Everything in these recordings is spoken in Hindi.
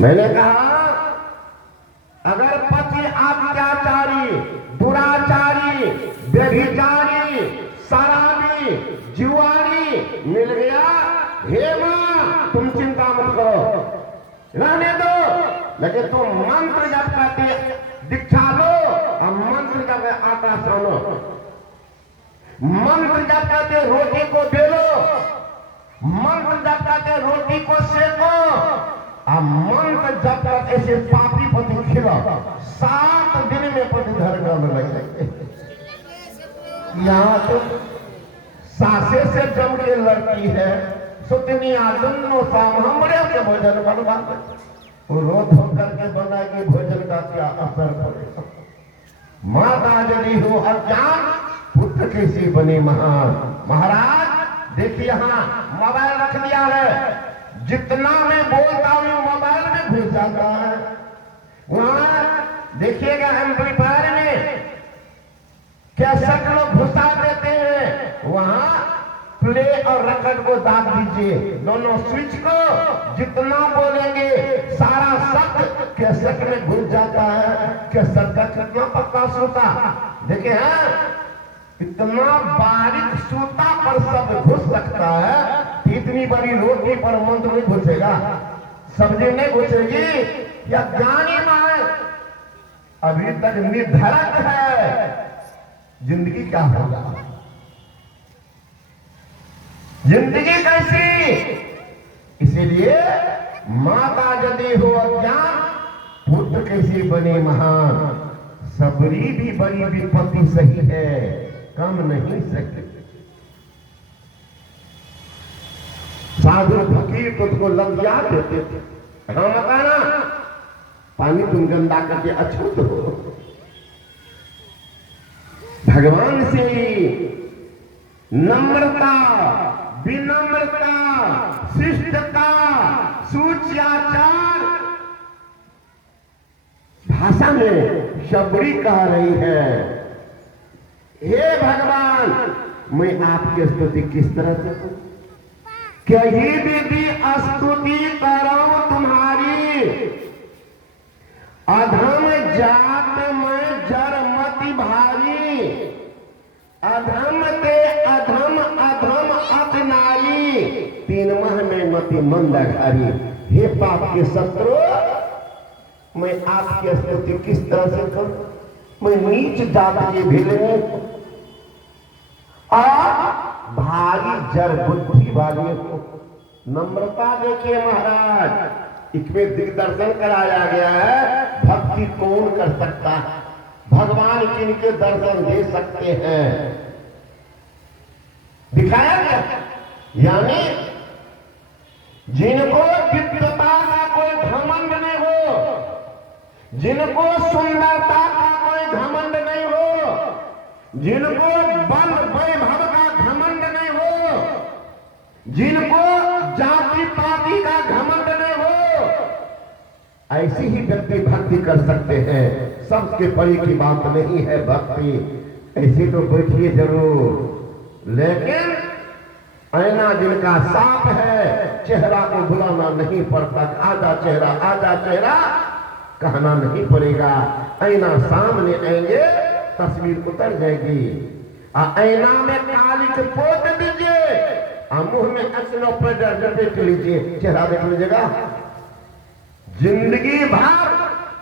मैंने कहा अगर पति अत्याचारी, दुराचारी, व्यभिचारी, शराबी, जुआरी मिल गया, हे मां तुम चिंता मत करो, रहने दो, लेकिन तुम मंत्र जब करते दीक्षा लो और मंत्र जब आटा सानो, मंत्र जब कहते रोटी को बेलो, मंत्र जब कहते रोटी को सेको, और मंत्र जब कहते ऐसे पापी पति खिलाओ, 7 दिन में पति घर करने लगे। यहाँ तो सासे से जम के लड़की है, सुतनिया दोनों शाम हमरे के भोजन बनवा, वो रो धो करके बनाएगी, भोजन का क्या असर पड़ेगा। माता यदि हो अज्ञान, पुत्र कैसी बनी महान। महाराज देखिए यहाँ मोबाइल रख दिया है, जितना मैं बोलता हूँ मोबाइल में घुस जाता है। वहां देखिएगा एम्पलीफायर में कैसेट लोग घुसा देते हैं, वहां प्ले और रिकॉर्ड को दाब दीजिए, दोनों स्विच को, जितना बोलेंगे सारा शब्द कैसेट में घुस जाता है। कैसेट का कितना पक्का सूता देखिए हैं, इतना बारीक सूता पर शब्द घुस सकता है, इतनी बड़ी रोटी पर मंत्र नहीं घुसेगा, सब्जी नहीं घुसेगी। या ज्ञानी मां अभी तक निर्धरक है, जिंदगी क्या होगा, जिंदगी कैसी। इसीलिए माता यदि हो अज्ञान, पुत्र कैसी बने महान। सबरी भी बड़ी विपत्ति सही है, कम नहीं सकी। साधु फकीर तो उसको लगिया देते थे, हाँ बताना पानी तुम गंदा करके अछूत हो। भगवान से नम्रता, विनम्रता, शिष्टता, सूच्याचार भाषा में शबरी कह रही है, हे भगवान मैं आपकी स्तुति किस तरह से करूं, कहीं विधि स्तुति करो तुम्हारी, अधम जात में जरमति भारी, अधम ते अधम अधम अत नारी, 3 माह में मति मंद घारी। हे पाप के शत्रु मैं आपकी स्तुति किस तरह से करूं, मैं नीच जात की भिलनी और भारी जड़ बुद्धि वाली हो। नम्रता देखिए महाराज, इसमें दिग्दर्शन कराया गया है, भक्ति कौन कर सकता है, भगवान किनके दर्शन दे सकते हैं, दिखाया गया। यानी जिनको दिव्यता का कोई घमंड नहीं हो, जिनको सुंदरता का कोई घमंड नहीं हो, जिनको बल वैभव का घमंड नहीं हो, जिनको जाति पाति का घमंड नहीं हो, ऐसी ही व्यक्ति भक्ति कर सकते हैं। सबके परी की बात नहीं है भक्ति, ऐसे तो बैठिए जरूर, लेकिन ऐना जिनका साफ है, चेहरा को बुलाना नहीं पड़ता, आजा चेहरा कहना नहीं पड़ेगा। ऐना सामने आएंगे, तस्वीर उतर जाएगी। ऐना में कालिक पोत दीजिए, मुंह में असनो पर लपेट लीजिए, चेहरा देख लीजिएगा। जिंदगी भर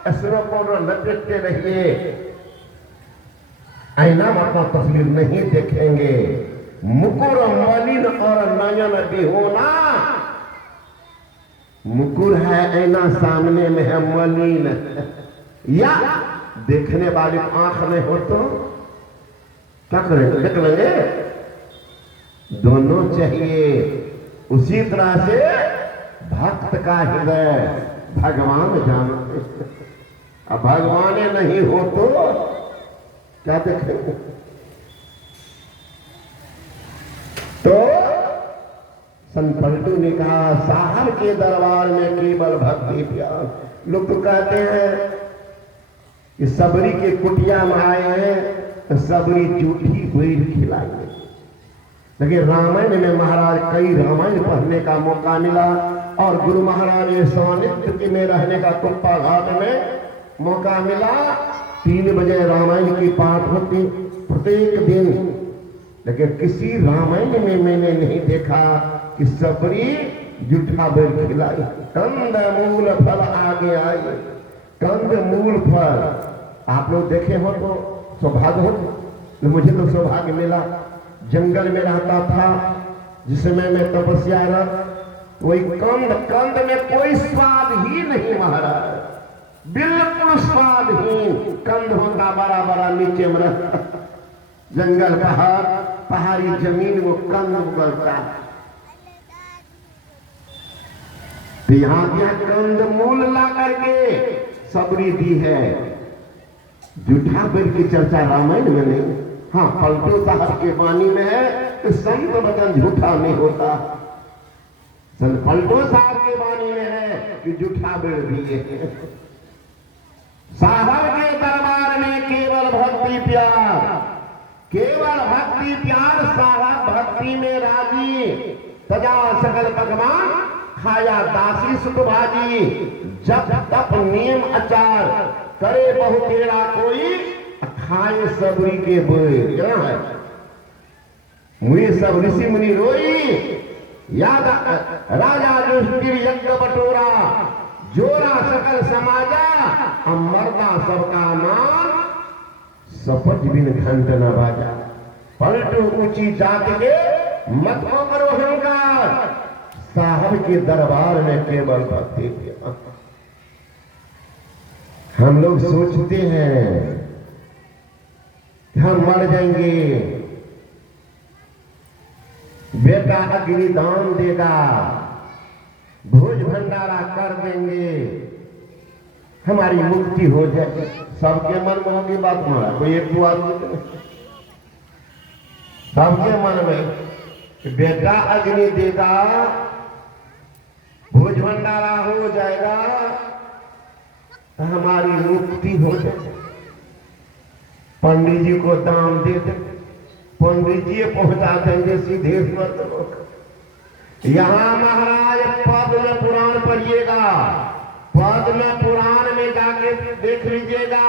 असनो पर लपेटते रहिए, ऐना में अपना तस्वीर नहीं देखेंगे। मुकुर मलिन और नयन बिहोना, मुकुर है ऐना, सामने में है मलिन, या देखने वाले आंख में हो तो क्या करेंगे, देख लेंगे। दोनों चाहिए। उसी तरह से भक्त का हृदय भगवान जानते, अब भगवान नहीं हो तो क्या देखेंगे। तो संत पलटू ने कहा, साहब के दरबार में केवल भक्ति प्यार। लोग तो कहते हैं कि सबरी के कुटिया में आए हैं तो सबरी जूठी हुई खिलाएंगे, लेकिन रामायण में महाराज कई रामायण पढ़ने का मौका मिला, और गुरु महाराज के सानिध्य में रहने का कुप्पा घाट में मौका मिला। 3 बजे रामायण की पाठ होती प्रत्येक दिन, लेकिन किसी रामायण में मैंने नहीं देखा कि सबरी जूठा बेल खिलाई। कंद मूल फल आगे आई, कंद मूल फल आप लोग देखे हो तो सौभाग्य हो। तो मुझे तो सौभाग्य मिला, जंगल में रहता था जिस समय मैं तपस्या रहा। वही कंद में कोई स्वाद ही नहीं महाराज, बिल्कुल स्वादहीन कंद होता, बड़ा बड़ा नीचे में रहता, जंगल पहाड़ी जमीन वो कंद उगलता। तो यहाँ कंद मूल ला करके सबरी दी है। जूठा बेल की चर्चा रामायण में नहीं, हाँ पलटो साहब के वाणी में है तो संत वचन झूठा नहीं होता। संत पलटो साहब के वाणी में है कि जूठा बेल दिए। साहब के दरबार में केवल भक्ति प्यार, केवल भक्ति प्यार। साहब भक्ति में राजी, सजा सकल भगवान खाया दासी सुख भाजी। जब तप नियम आचार, करे बहु तेरा कोई, खाए सबरी के बोए। क्या है मुझे सब ऋषि मुनि रोई, याद राजा युधिष्ठिर यज्ञ बटोरा, जोरा सकल समाजा, हम मर्दा सबका मान, सपट बिन घंट न बाजा। पलटो ऊंची जात के मत करो अहंकार, साहब के दरबार में केवल भक्ति। हम लोग सोचते हैं कि हम मर जाएंगे, बेटा अग्निदान देगा, भोज भंडारा कर देंगे, हमारी मुक्ति हो जाए। सबके मन में होगी बात मारा, कोई एक दो आदमी, सबके मन में बेटा अग्नि देगा, भोज भंडारा हो जाएगा, हमारी मुक्ति हो जाए। पंडित जी को दाम दे दे, पंडित जी पहुंचा देंगे सीधे स्वर्ग लोक। यहां महाराज पद्म पुराण पढ़िएगा, पद्म पुराण में जाके देख लीजिएगा।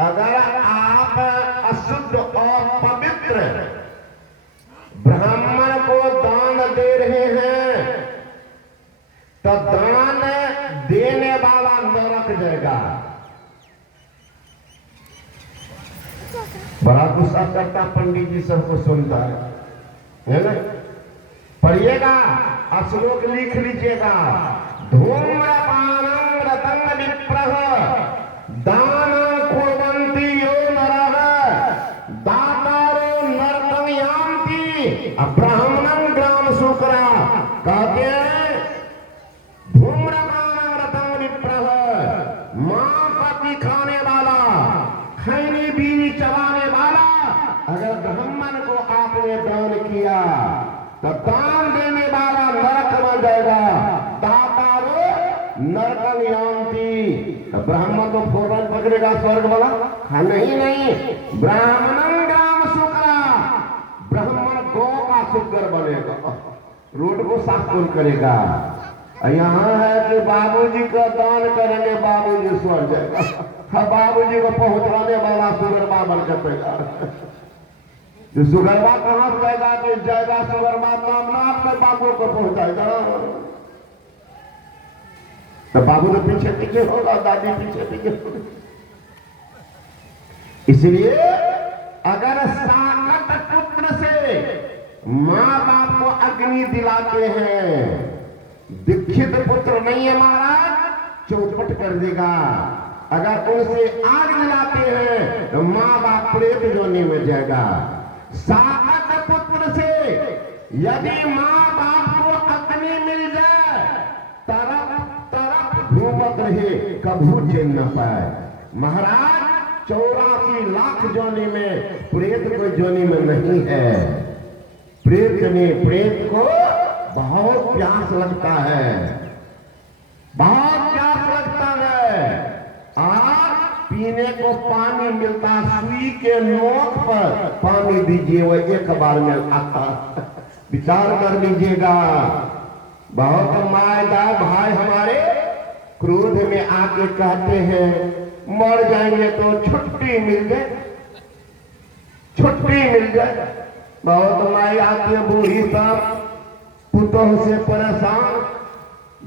अगर आप अशुद्ध और पवित्र ब्राह्मण को दान दे रहे हैं तो दान देने वाला नरक जाएगा। बड़ा गुस्सा करता पंडित जी सबको सुनता है ना। पढ़िएगा, श्लोक लिख लीजिएगा। धूम्रपानं रतं विप्रः दानं कुर्वन्ति यो नरः दातारो नरकं यान्ति ब्राह्मणं ग्राम शुक्रा। कहते हैं धूम्रपानं रतं विप्रः, मां पति खाने वाला, खैनी बीड़ी चलाने वाला, अगर ब्राह्मण को आपने दान किया तो दान देने वाला नरक बन जाएगा। दातारो नरकं यान्ति, ब्राह्मण को फौरन पकड़ेगा स्वर्ग वाला? हाँ नहीं, ब्राह्मणं ग्राम शुक्रा, ब्राह्मण गौ का शुक्र बनेगा, रोड को साफ कौन करेगा। यहाँ है कि बाबूजी का दान करेंगे, बाबूजी स्वर्ग जाएगा। हाँ, बाबूजी को पहुंचाने वाला सुगरमा बन जाएगा। जो सुगरमा कहां से जाएगा कि जाएगा सुगरमा नामनाथ के बाबू को पहुंचाएगा। तो बाबू तो पीछे पीछे होगा, दादी पीछे पीछे होगा। इसलिए अगर साकत पुत्र से मां बाप को अग्नि दिलाते हैं, दीक्षित पुत्र नहीं है महाराज, चौपट कर देगा। अगर उनसे आग दिलाते हैं तो मां बाप प्रेत जोनी में जाएगा। साकत पुत्र से यदि मां बाप को अग्नि मिल जाए, तरफ तरफ घूमत रहे, कभी चैन न पाए। महाराज 84 लाख जोनी में प्रेत कोई जोनी में नहीं है। प्रेत को बहुत प्यास लगता है, बहुत प्यास लगता है। और पीने को पानी मिलता, सुई के नोक पर पानी दीजिए, वो एक बार में आता। विचार कर लीजिएगा, बहुत मायदार भाई हमारे क्रोध में आके कहते हैं मर जाएंगे तो छुट्टी मिल जाए, छुट्टी मिल जाए। बहुत माई आती है बूढ़ी साहब पुतों से परेशान,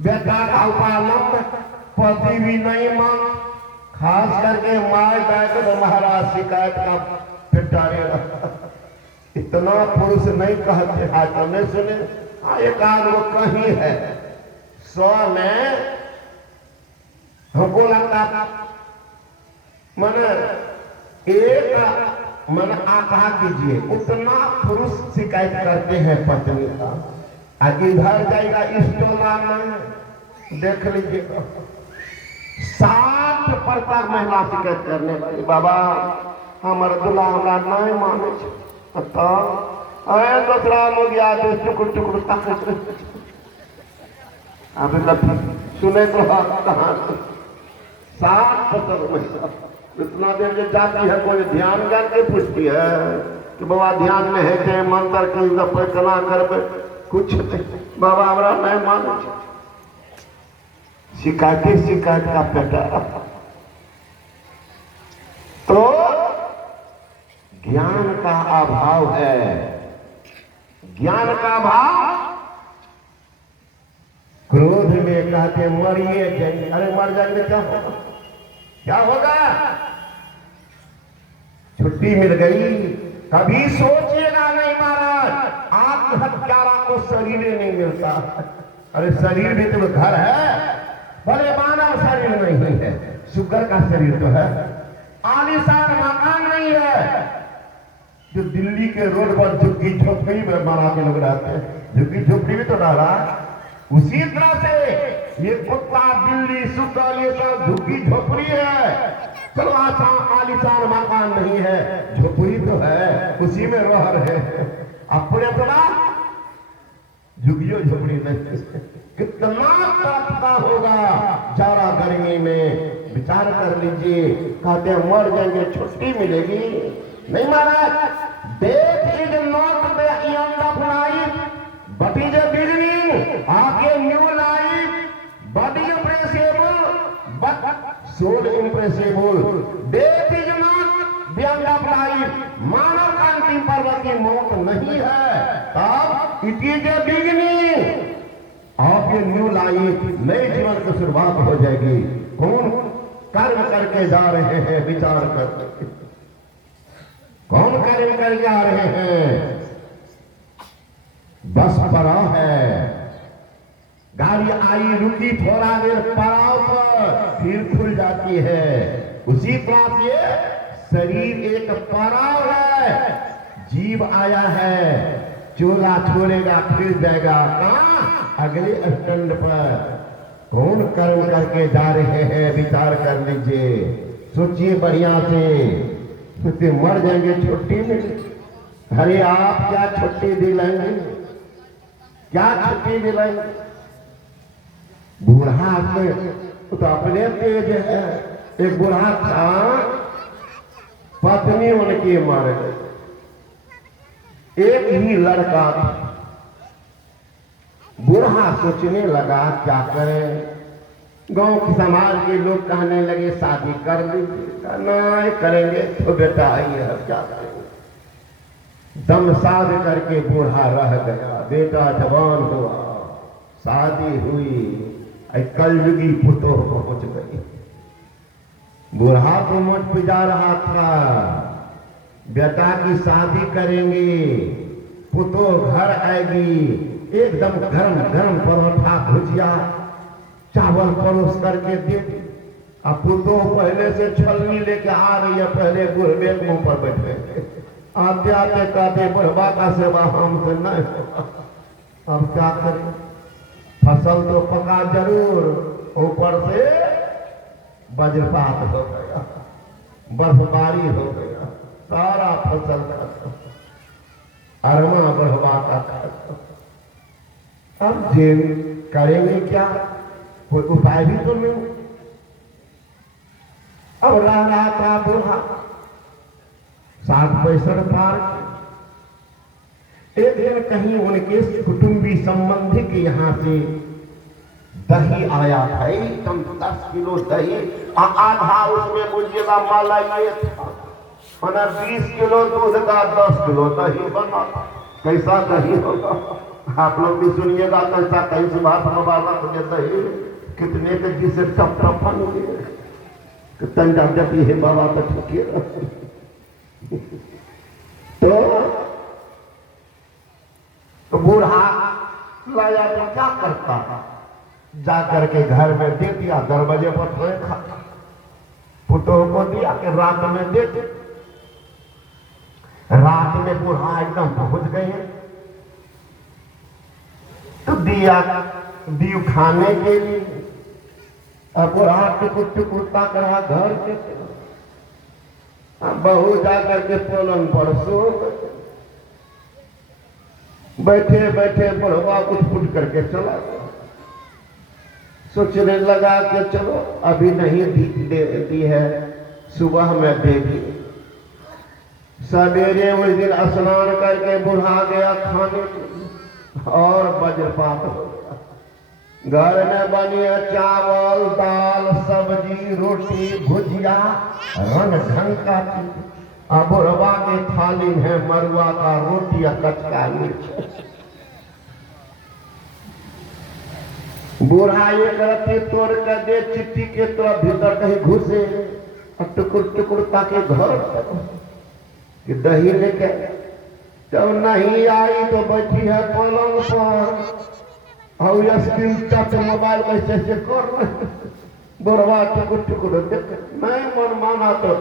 बेटा का उपालंब, पति भी नहीं मान, खास करके माए जाए तो महाराज शिकायत का पिटारेगा। इतना पुरुष नहीं कहते, आज तो नहीं सुने। हाँ एक आध वो कहीं है 100 में हमको लगता मन एक मन आका कीजिए उतना पुरुष शिकायत करते हैं पत्नी का। आज इधर जाएगा स्टोला में देख लीजिएगा 60% महिला शिकायत करने वाली, बाबा हमारे दूल्हा हमारा नहीं माने तो अरे दूसरा हो गया तो टुकुर टुकुर सुने तो कहाँ 60% महिला इतना देर जो जाती है कोई ध्यान करके पूछती है कि बाबा ध्यान में है कि मंत्र की पैकना करबे कुछ बाबा हमारा नहीं माने, शिकायत का पेटा। तो ज्ञान का अभाव है, ज्ञान का अभाव। क्रोध में कहते मरिए जाएंगे, अरे मर जाएंगे क्या होगा? छुट्टी मिल गई। कभी सोचिएगा नहीं महाराज आत्महत्यारा को शरीर नहीं मिलता। अरे शरीर भी तो घर है, भले मानव शरीर नहीं है, शुक्र का शरीर तो है, आलीशान मकान नहीं है जो दिल्ली के रोड पर झुग्गी झोपड़ी में बना के लोग रहते हैं। झुग्गी झोपड़ी भी तो डाला। उसी तरह से ये कुत्ता बिल्ली शुक्र ये सब झुग्गी झोपड़ी है। चलो आलीशान मकान नहीं है, झोपड़ी तो है, उसी में रह रहे हैं। अपने तो झुग्गियों झोपड़ी नहीं। कितना तापता होगा जाड़ा गर्मी में, विचार कर लीजिए। कहते हैं मर जाएंगे छुट्टी मिलेगी नहीं महाराज। Death is not the end of life but is a beginning of a new life. Body perishable but soul imperishable. Death is not the end of life. मानव का अंतिम पर्व की मौत नहीं है, तब it is a beginning of a new life. नए जीवन की शुरुआत हो जाएगी। कौन कर्म करके जा रहे हैं विचार कर, कौन कर्म करके आ रहे हैं? बस पड़ा है, गाड़ी आई रुकी थोड़ा देर पड़ाव पर फिर खुल जाती है। उसी तरह ये शरीर एक पड़ाव है, जीव आया है, चोला छोड़ेगा फिर जाएगा कहाँ? अगले स्टैंड पर। कौन कर्म करके जा रहे हैं विचार कर लीजिए, सोचिए बढ़िया से। सोचिए मर जाएंगे छुट्टी में। अरे आप क्या छुट्टी दिलाएंगे, क्या छुट्टी दिलाएंगे? बूढ़ा में तो अपने तेज है। एक बूढ़ा था, पत्नी उनकी मर गई, एक ही लड़का था। बूढ़ा सोचने लगा क्या करें। गांव के समाज के लोग कहने लगे शादी कर लीजिए। नहीं करेंगे तो बेटा आइए अब क्या करेंगे। दम साध करके बूढ़ा रह गया, बेटा जवान हुआ, शादी हुई, कलयुगी पुतोह पहुंच गई। बूढ़ा तो मठ पिजा रहा था, बेटा की शादी करेंगे, पुतोह घर आएगी, एकदम गरम गरम परोठा भुजिया चावल परोस करके दे दी। अब पुतोह पहले से छलनी लेके आ रही है, पहले बुढ़बे के मुंह पर बैठे, आते आते कहते बुढ़बा का सेवा हमसे नहीं होगा। अब क्या करें? फसल तो पका जरूर, ऊपर से वज्रपात हो गया, बर्फबारी हो गया, सारा फसल खत्म, अरमा बुढ़बा का खत्म। अब जे करेंगे क्या? कोई उपाय भी तो नहीं। अब रहा था बूढ़ा 60-65 पार, एक दिन कहीं उनके कुटुंबी संबंधी के यहाँ से दही आया था, एकदम 10 किलो दही, आधा उसमें बुझिएगा मलाई था, 20 किलो दूध का 10 किलो दही बना। कैसा दही होगा आप लोग भी सुनिएगा, कैसा कहीं से बात वाला तुझे दही कितने के जिसे टप टप तंजा जब है बाबा तो ठीक तो बूढ़ा लाया तो क्या करता, जाकर के घर में दे दिया, दरवाजे पर थोड़े खा पुतों को दिया कि रात में दे दे। रात में बूढ़ा एकदम पहुंच गए तो दिया दीव खाने के लिए, अब बूढ़ा टुकुर टुकुर ताक रहा घर के, बहू जाकर के पलंग पर सो बैठे बैठे बुढ़वा उठ फुट करके चला गया। सोचने लगा कि चलो अभी नहीं दी है, सुबह में देगी। सवेरे उस दिन स्नान करके बुढ़ा गया खाने और वज्रपात हो गया। घर में बनी चावल दाल सब्जी रोटी भुजिया रंग ढंग का चीज, अब बुढ़वा के थाली है मरुआ का रोटी या कचका मिर्च। बूढ़ा एक रत्ती तोड़ कर दे चिट्ठी के तो भीतर कहीं घुसे और टुकुर टुकुर ताके घर कि दही लेके, जब नहीं आई तो बैठी है पलंग पर और स्क्रीन टच मोबाइल ऐसे से कर बुढ़वा टुकुर टुकुर देख, नहीं मन माना तो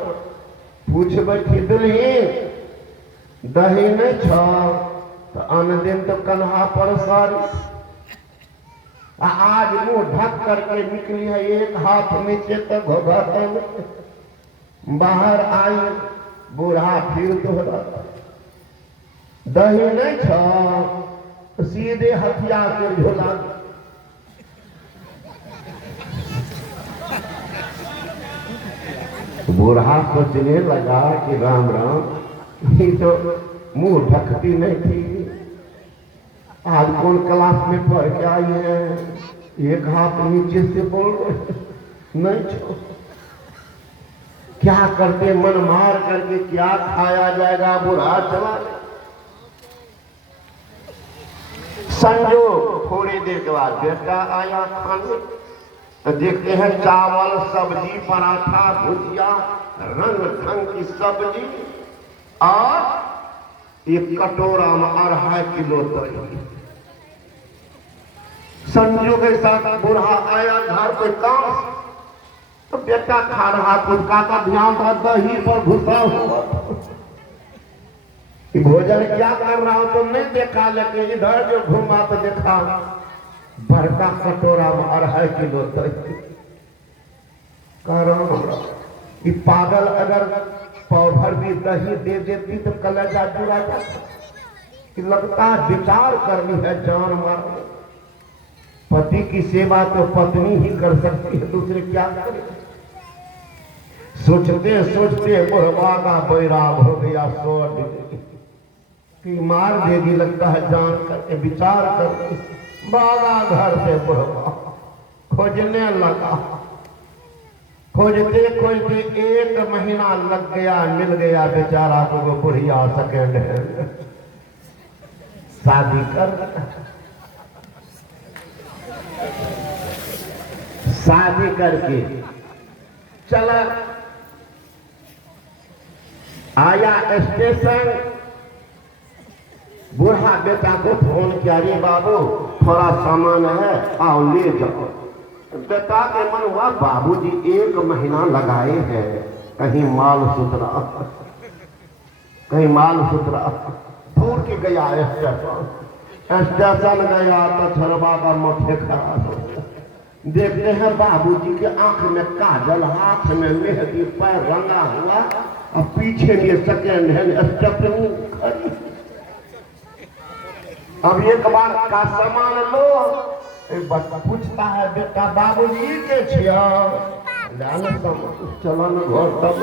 पूछ बैठी दुल्ही दही नहीं छा तो अन दिन तो कन्हा पर सारी, आज मुंह ढक करके निकली है, एक हाथ नीचे तक घोघाते बाहर आई। बूढ़ा फिर दोहरा दही नहीं छा, सीधे हथियार के झोला। बूढ़ा सोचने लगा कि राम राम ये तो मुंह ढकती नहीं थी, आज कौन क्लास में पढ़ के आई है, एक हाथ नीचे से बोल रहे नहीं छो, क्या करते मन मार करके क्या खाया जाएगा। बूढ़ा चला संजोग थोड़ी देर के बाद बेटा आया खाने तो देखते हैं चावल सब्जी पराठा भुजिया रंग ढंग की सब्जी और एक कटोरा में 2.5 किलो दही। संजू के साथ बूढ़ा आया घर पे काम तो बेटा खा रहा, कुछ का ध्यान था दही पर घुसा हुआ, भोजन क्या कर रहा हूं तो नहीं देखा, लेकिन इधर जो घूमा तो देखा बड़का कटोरा में 2.5 किलो दही। कि पागल अगर पौभर भी दही दे देती तो कलेजा जुड़ा जाता, कि लगता है विचार करनी है जान मारने। पति की सेवा तो पत्नी ही कर सकती है, दूसरे क्या करे। सोचते सोचते बुढ़वा का बैराग हो गया, 100 डिग्री कि मार देगी, लगता है जान करके विचार करके भागा घर से बुढ़वा, खोजने लगा। खोजते खोजते 1 महीना लग गया, मिल गया बेचारा को वो बुढ़िया सेकेंड हैंड, शादी कर शादी करके चला आया स्टेशन। बूढ़ा बेटा को फोन किया, रे बाबू थोड़ा सामान है आओ ले जाओ। बेटा के मन हुआ बाबूजी 1 महीना लगाए हैं, कहीं माल सुथरा दूर की गया स्टेशन गया तो छरबा का मथे खराब हो गया। देखते हैं बाबूजी के आंख में काजल, हाथ में मेहंदी, पैर रंगा हुआ और पीछे ये सेकेंड हैंड स्टेपनी खड़ी। अब एक बार का सामान लो, एक बच्चा पूछता है बेटा बाबूजी के छिया, चलो न घर तब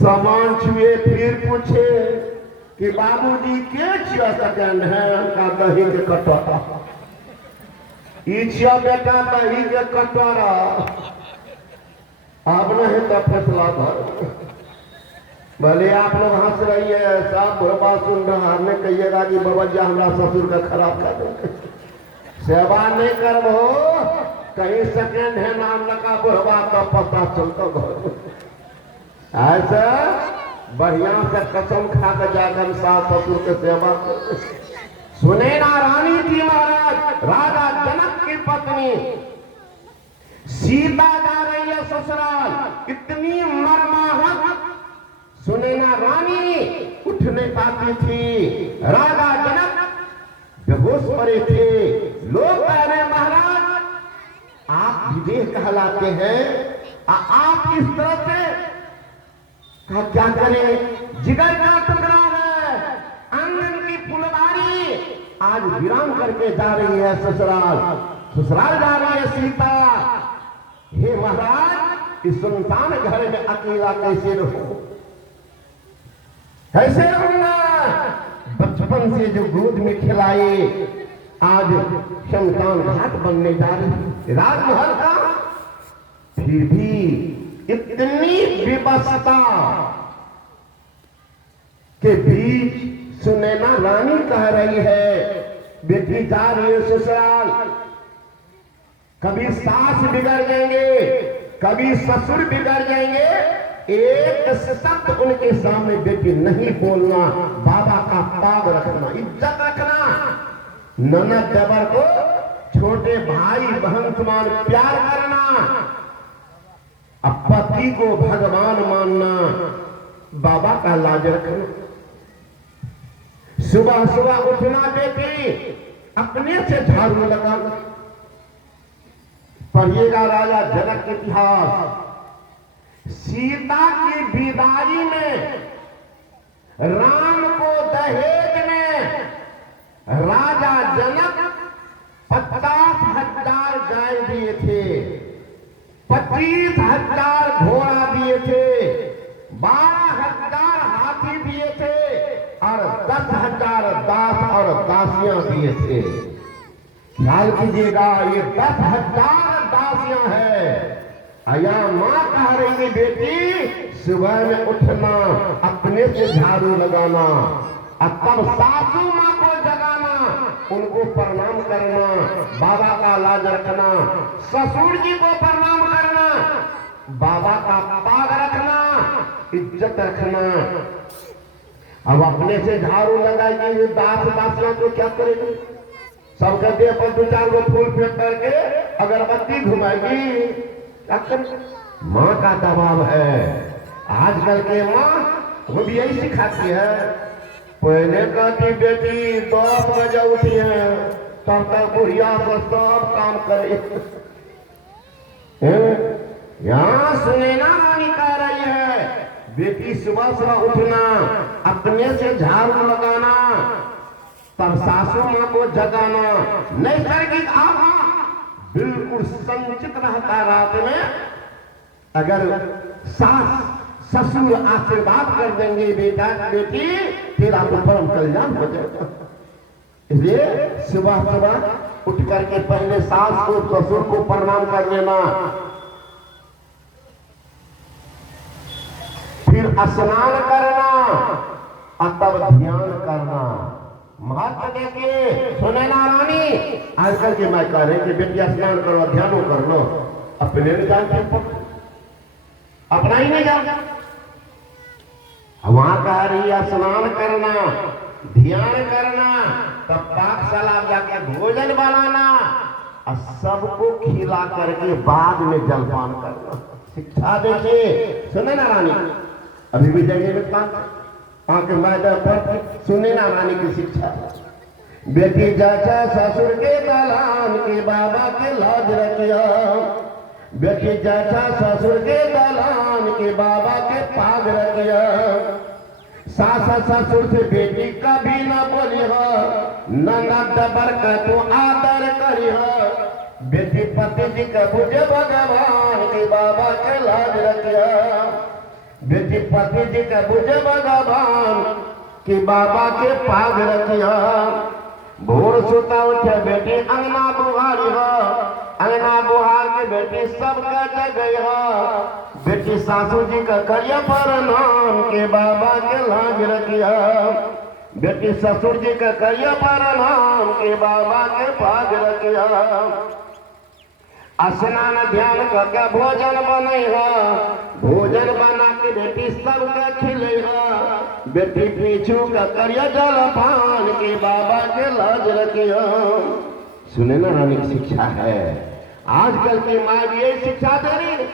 सामान छुए, फिर पूछे कि बाबूजी के छिया सेकंड है का दही के कटोरा, छिया बेटा दही के कटोरा। अब नहीं तो फैसला कर, भले आप लोग हंस रही है, सब बुढ़वा सुन रहा, हमने कहिएगा कि बबैया हमारा ससुर का खराब कर देंगे, सेवा नहीं करबो, कहीं सेकंड है नाम लगा बुढ़वा का पता चलता घर। ऐसा बढ़िया से कसम खा कर जाकर सास ससुर के सेवा कर। सुनैना रानी थी महाराज, राजा जनक की पत्नी। सीता जा रही है ससुराल, इतनी मर्माहत सुनैना रानी उठ नहीं पाती थी। राजा जनक बेहोश पड़े थे। लोग कह रहे महाराज आप विदेह कहलाते हैं, आप इस तरह से क्या करें, जिगर का टुकड़ा है, आंगन की फुलवारी आज वीरान करके जा रही है ससुराल, ससुराल जा रही है सीता। हे महाराज इस सुनसान घर में अकेला कैसे रहूं, कैसे रहूंगा? बचपन से जो गोद में खिलाए आज शमशान घाट बनने जा रही राजमहल का, फिर भी इतनी विवशता के बीच सुनैना रानी कह रही है बेटी जा रही है ससुराल, कभी सास बिगड़ जाएंगे, कभी ससुर बिगड़ जाएंगे, एक शब्द उनके सामने बेटी नहीं बोलना, बाबा का पाग रखना, इज्जत रखना, ननद देवर को छोटे भाई बहन समान प्यार करना, अब पति को भगवान मानना, बाबा का लाज रखना। सुबह सुबह उठना बेटी, अपने से झाड़ू लगाना। पढ़िएगा राजा जनक के इतिहास। सीता की विदाई में राम को दहेज में राजा जनक 50,000 गाय दिए थे, 25,000 घोड़ा दिए थे, 12,000 हाथी दिए थे और 10,000 दास और दासियां दिए थे। ख्याल कीजिएगा ये 10,000 दासियां है। या मां कह रही है बेटी सुबह में उठना, अपने से झाड़ू लगाना, और तब सासू मां को जगाना, उनको प्रणाम करना, बाबा का लाज रखना, ससुर जी को प्रणाम करना, बाबा का पाग रखना, इज्जत रखना। अब अपने से झाड़ू लगाएगी, दास दासियां तो क्या करेगी? सबके देह पर 2-4 गो फूल फेंक करके अगरबत्ती घुमाएगी। माँ का दबाव है। आजकल के माँ वो भी यही सिखाती है। पहले कहती बेटी 10 बजे उठी है, तब तक बुढ़िया को सब काम करे। यहाँ सुनैना रानी कह रही है बेटी सुबह सुबह उठना, अपने से झाड़ू लगाना, तब सासू माँ को जगाना। नैसर्गिक आभा बिल्कुल संचित रहता रात में। अगर सास ससुर आशीर्वाद कर देंगे बेटा बेटी, फिर आपको परम कल्याण हो जाएगा। इसलिए सुबह सुबह उठ करके पहले सास को ससुर को प्रणाम कर लेना, फिर स्नान करना और तब ध्यान करना। महत्व देखिए सुनैना रानी, आजकल के मैं कह रहे कि बेटिया स्नान करो, ध्यान कर लो, अपने नहीं जानते, अपना ही नहीं जानता। वहां कह रही है स्नान करना, ध्यान करना, तब पाकशाला जाके भोजन बनाना और सबको खिला करके बाद में जलपान करना। शिक्षा देखिए सुनैना रानी, अभी भी जगह में आके मैदान पर सुनैना रानी की शिक्षा। बेटी चाचा ससुर के दलान के बाबा के लाज रखिया, बेटी चाचा ससुर के दलान के बाबा के पाग रखिया। सासा ससुर से बेटी कभी न बोली हो, ननद दबर का तू आदर करी हो। बेटी पति जी का बुझे भगवान के बाबा के लाज रखिया, बेटी पति जी का बुझे भगवान कि बाबा के पाग रखिया। भोर सुता उठे बेटी अंगना बुहारी हो, अंगना बुहार के बेटी सबका जगई हो। बेटी सासू जी का करिया प्रणाम के बाबा के लाज रखिया। बेटी ससुर जी का करिया प्रणाम के बाबा के पाग रखिया। स्नान ध्यान करके भोजन बनैहा, भोजन बना के बेटी सबके खिलैहा। बेटी पीछू का करिया जलपान के बाबा के लाज रखिया। सुने ना रानी शिक्षा है, आजकल की माँ भी यही शिक्षा दे रही।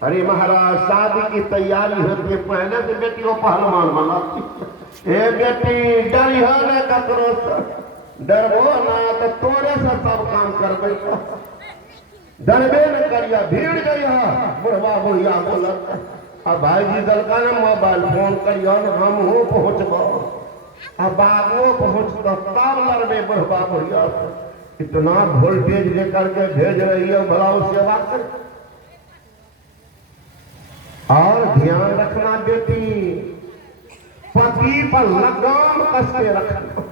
अरे महाराज शादी की तैयारी होती है, पहले से बेटी को पहलवान बनाती। ए बेटी डरी हो न ककरो से, डरबो ना तो तोरे से सब काम करबे। डरबे न करिया, भीड़ गई बुढ़वा बुढ़िया बोलत। अब भाई जी दलका ने मोबाइल फोन करियो, हम हो पहुँचबो। अब बाबुओ पहुँचत तब लड़बे बुढ़वा बुढ़िया। इतना वोल्टेज लेकर के भेज रही है, भला सेवा कर। और ध्यान रखना बेटी, पति पर लगाम कस के रखना।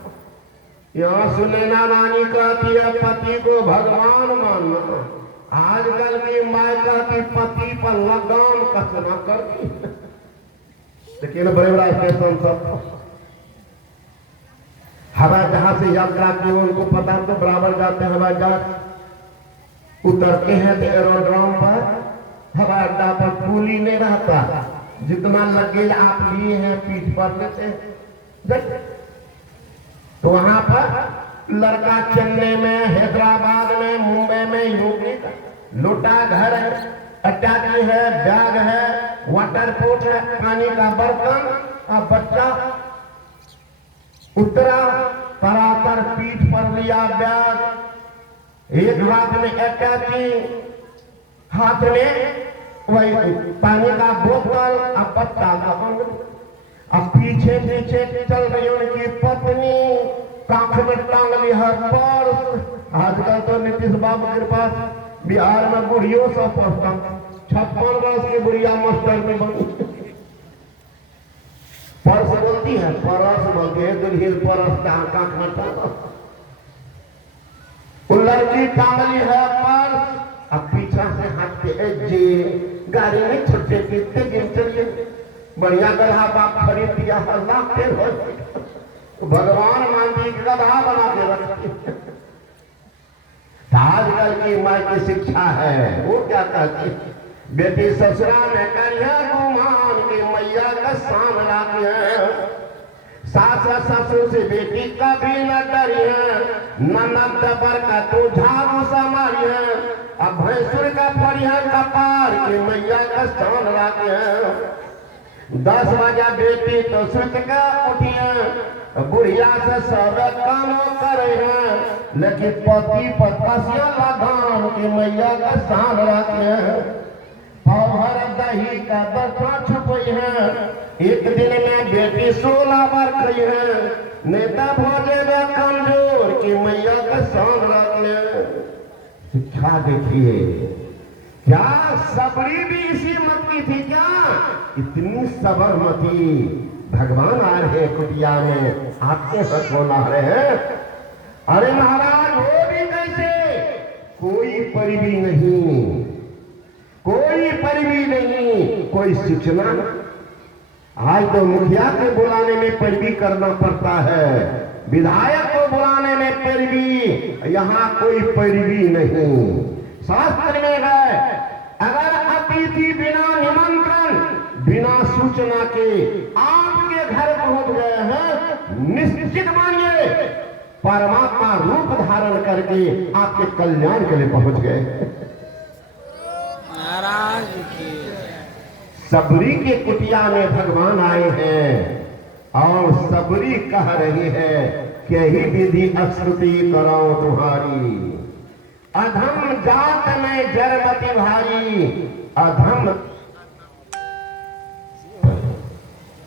यहाँ सुनैना रानी कहती है पति को भगवान मानना। आजकल की माँ कहती पति पर लगाम कसना करती। लेकिन बड़े बड़ा स्टेशन सब हवाई जहाज से यात्रा की, उनको पता तो बराबर जाते हैं हवाई जहाज। उतरते हैं तो एरोड्रोम पर, हवाई अड्डा पर कूली नहीं रहता। जितना लगेज आप लिए हैं पीठ पर लेते। तो वहां पर लड़का चेन्नई में, हैदराबाद में, मुंबई में, यूपी लोटा घर है, अटैची है, बैग है, वाटर पोट है, पानी का बर्तन। अब बच्चा उतरा, तरातर पीठ पर लिया बैग, एक हाथ में अटैची, हाथ में वही पानी का बोतल। अब बच्चा अब पीछे पीछे चल रही उनकी पत्नी, कांख में टांग ली है पर्स। आजकल तो नीतीश बाबू के पास बिहार में बुढ़ियों सब पहुंचता, 56 वर्ष की बुढ़िया मास्टर में बनी। पर्स बोलती है, परस बोलती है, दुल्हन परस कांख में टांग। वो लड़की टांग ली है पर्स। अब पीछा से हाथ के जी गाड़ी में छोटे पीछे गिर चलिए, बढ़िया गधा बाप खरीद दिया, लाख फेल हो। भगवान मानती गधा बना के रखती। आजकल की माँ की शिक्षा है, वो क्या कहती, बेटी ससुरा में कन्या गुमान की मैया का शान लाती है। सास ससुर से बेटी कभी न डरी है, ननद दबर का तू झाड़ू संभाली है। अब भैंसुर का फरिया कपार की मैया का शान लाती है। 10 बजा बेटी तो सुत का उठिया, बुढ़िया से सब काम करे हैं। लेकिन पति पर कसिया लगाम की मैया का शान रखते हैं। और दही का बर्फा छुपई है, एक दिन में बेटी 16 बार खई है। नेता भोजे में कमजोर की मैया का शान रखते। शिक्षा देखिए, क्या सबरी भी इसी मत की थी क्या? इतनी सबरमती भगवान आ रहे कुटिया में, आपके हक बोला रहे हैं। अरे महाराज वो भी कैसे, कोई परिवी नहीं, कोई परिवी नहीं, कोई सूचना। आज तो मुखिया के बुलाने में पैरवी करना पड़ता है, विधायक को बुलाने में पैरवी, यहाँ कोई पैरवी नहीं। शास्त्र में है, अगर अतिथि बिना निमंत्रण, बिना सूचना के आपके घर पहुंच गए हैं, निश्चित मानिए परमात्मा रूप धारण करके आपके कल्याण के लिए पहुंच गए। महाराज की सबरी के कुटिया में भगवान आए हैं और सबरी कह रही है कि ही विधि अश्रुति करो तुम्हारी, अधम जात में जरमति भारी। अधम